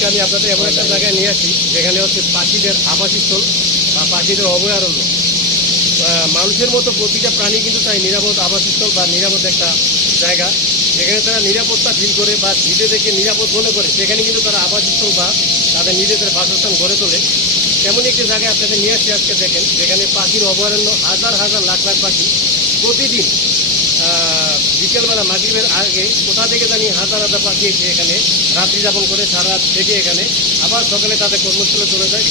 আজকে আমি আপনাদের এমন একটা জায়গায় নিয়ে আসি যেখানে হচ্ছে পাখিদের আবাসস্থল বা পাখিদের অভয়ারণ্য। মানুষের মতো প্রতিটা প্রাণী কিন্তু তাই নিরাপদ আবাসস্থল বা নিরাপদ একটা জায়গা, যেখানে তারা নিরাপত্তা ফিল করে বা নিজেদেরকে নিরাপদ মনে করে সেখানে কিন্তু তারা আবাসস্থল বা তাদের নিজেদের বাসস্থান গড়ে তোলে। তেমনই একটি জায়গায় আপনাদের নিয়ে আসি আজকে, দেখেন যেখানে পাখির অভয়ারণ্য, হাজার হাজার লাখ লাখ পাখি প্রতিদিন বিকেলবেলা মাগরিবের আগে কোথা থেকে জানি হাজার হাজার পাখি এসে এখানে রাত্রি যাপন করে, সারা রাত থেকে এখানে আবার সকালে তাদের কর্মস্থলে চলে যায়।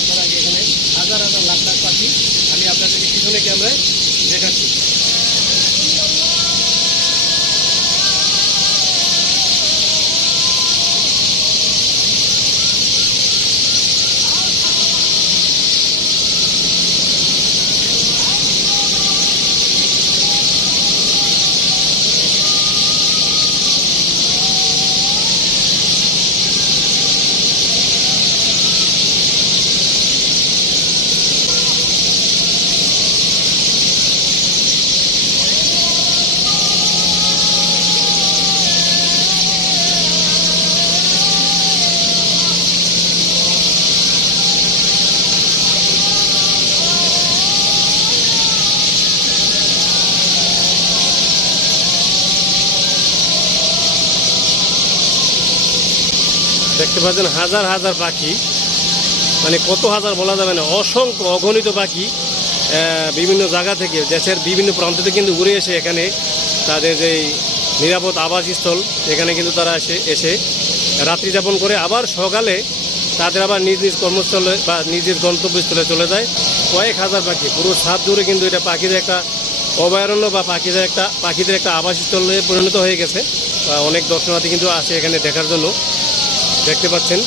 আপনারা আগে এখানে হাজার হাজার লাখ লাখ পাখি আমি আপনাদেরকে পিছনে ক্যামেরায় দেখাচ্ছি। দেখতে পাচ্ছেন হাজার হাজার পাখি, মানে কত হাজার বলা যাবে না, অসংখ্য অগণিত পাখি বিভিন্ন জায়গা থেকে, দেশের বিভিন্ন প্রান্ত থেকে কিন্তু ঘুরে এসে এখানে তাদের যেই নিরাপদ আবাসস্থল এখানে কিন্তু তারা এসে রাত্রি যাপন করে আবার সকালে তাদের আবার নিজ নিজ কর্মস্থলে বা নিজের গন্তব্যস্থলে চলে যায়। কয়েক হাজার পাখি পুরো ছাদ জুড়ে কিন্তু এটা পাখিদের একটা অভয়ারণ্য বা পাখিদের একটা আবাসস্থলে পরিণত হয়ে গেছে। অনেক দর্শনার্থী কিন্তু আসে এখানে দেখার জন্য, দেখতে পাচ্ছেন।